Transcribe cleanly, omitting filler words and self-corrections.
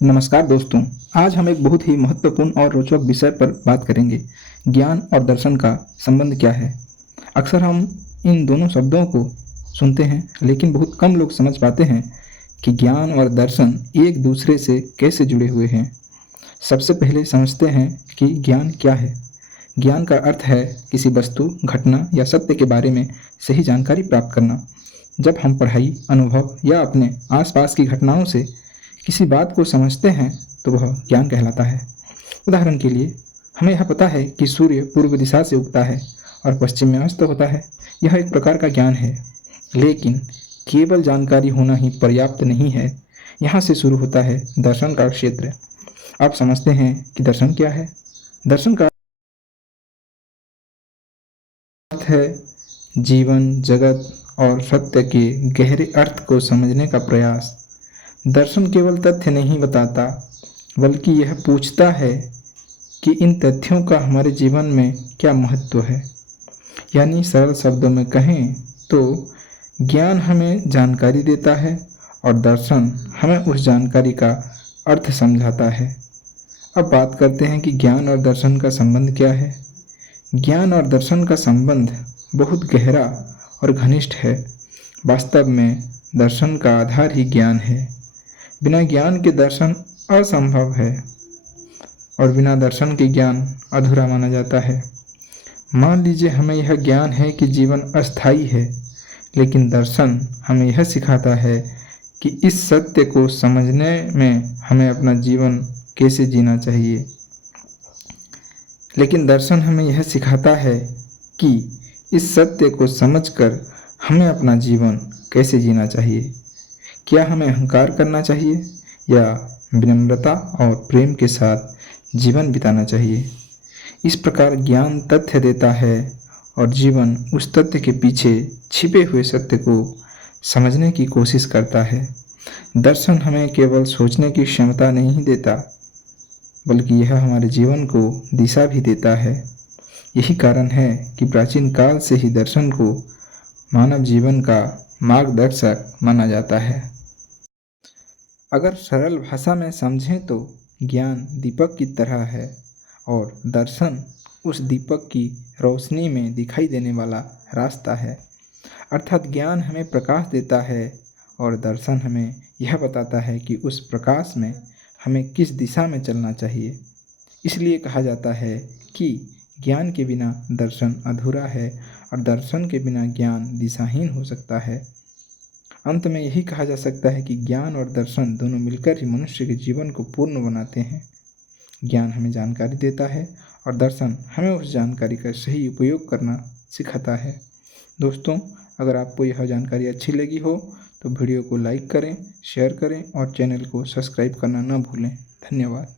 नमस्कार दोस्तों। आज हम एक बहुत ही महत्वपूर्ण और रोचक विषय पर बात करेंगे। ज्ञान और दर्शन का संबंध क्या है। अक्सर हम इन दोनों शब्दों को सुनते हैं, लेकिन बहुत कम लोग समझ पाते हैं कि ज्ञान और दर्शन एक दूसरे से कैसे जुड़े हुए हैं। सबसे पहले समझते हैं कि ज्ञान क्या है। ज्ञान का अर्थ है किसी वस्तु, घटना या सत्य के बारे में सही जानकारी प्राप्त करना। जब हम पढ़ाई, अनुभव या अपने आसपास की घटनाओं से किसी बात को समझते हैं तो वह ज्ञान कहलाता है। उदाहरण के लिए, हमें यह पता है कि सूर्य पूर्व दिशा से उगता है और पश्चिम में अस्त होता है। यह एक प्रकार का ज्ञान है, लेकिन केवल जानकारी होना ही पर्याप्त नहीं है। यहाँ से शुरू होता है दर्शन का क्षेत्र। आप समझते हैं कि दर्शन क्या है। दर्शन का अर्थ है जीवन, जगत और सत्य के गहरे अर्थ को समझने का प्रयास। दर्शन केवल तथ्य नहीं बताता, बल्कि यह पूछता है कि इन तथ्यों का हमारे जीवन में क्या महत्व है। यानी सरल शब्दों में कहें तो ज्ञान हमें जानकारी देता है और दर्शन हमें उस जानकारी का अर्थ समझाता है। अब बात करते हैं कि ज्ञान और दर्शन का संबंध क्या है। ज्ञान और दर्शन का संबंध बहुत गहरा और घनिष्ठ है। वास्तव में दर्शन का आधार ही ज्ञान है। बिना ज्ञान के दर्शन असंभव है और बिना दर्शन के ज्ञान अधूरा माना जाता है। मान लीजिए हमें यह ज्ञान है कि जीवन अस्थायी है, लेकिन दर्शन हमें यह सिखाता है कि इस सत्य को समझने में हमें अपना जीवन कैसे जीना चाहिए। लेकिन दर्शन हमें यह सिखाता है कि इस सत्य को समझकर हमें अपना जीवन कैसे जीना चाहिए। क्या हमें अहंकार करना चाहिए या विनम्रता और प्रेम के साथ जीवन बिताना चाहिए। इस प्रकार ज्ञान तथ्य देता है और जीवन उस तथ्य के पीछे छिपे हुए सत्य को समझने की कोशिश करता है। दर्शन हमें केवल सोचने की क्षमता नहीं देता, बल्कि यह हमारे जीवन को दिशा भी देता है। यही कारण है कि प्राचीन काल से ही दर्शन को मानव जीवन का मार्गदर्शक माना जाता है। अगर सरल भाषा में समझें तो ज्ञान दीपक की तरह है और दर्शन उस दीपक की रोशनी में दिखाई देने वाला रास्ता है। अर्थात ज्ञान हमें प्रकाश देता है और दर्शन हमें यह बताता है कि उस प्रकाश में हमें किस दिशा में चलना चाहिए। इसलिए कहा जाता है कि ज्ञान के बिना दर्शन अधूरा है और दर्शन के बिना ज्ञान दिशाहीन हो सकता है। अंत में यही कहा जा सकता है कि ज्ञान और दर्शन दोनों मिलकर ही मनुष्य के जीवन को पूर्ण बनाते हैं। ज्ञान हमें जानकारी देता है और दर्शन हमें उस जानकारी का सही उपयोग करना सिखाता है। दोस्तों, अगर आपको यह जानकारी अच्छी लगी हो तो वीडियो को लाइक करें, शेयर करें और चैनल को सब्सक्राइब करना ना भूलें। धन्यवाद।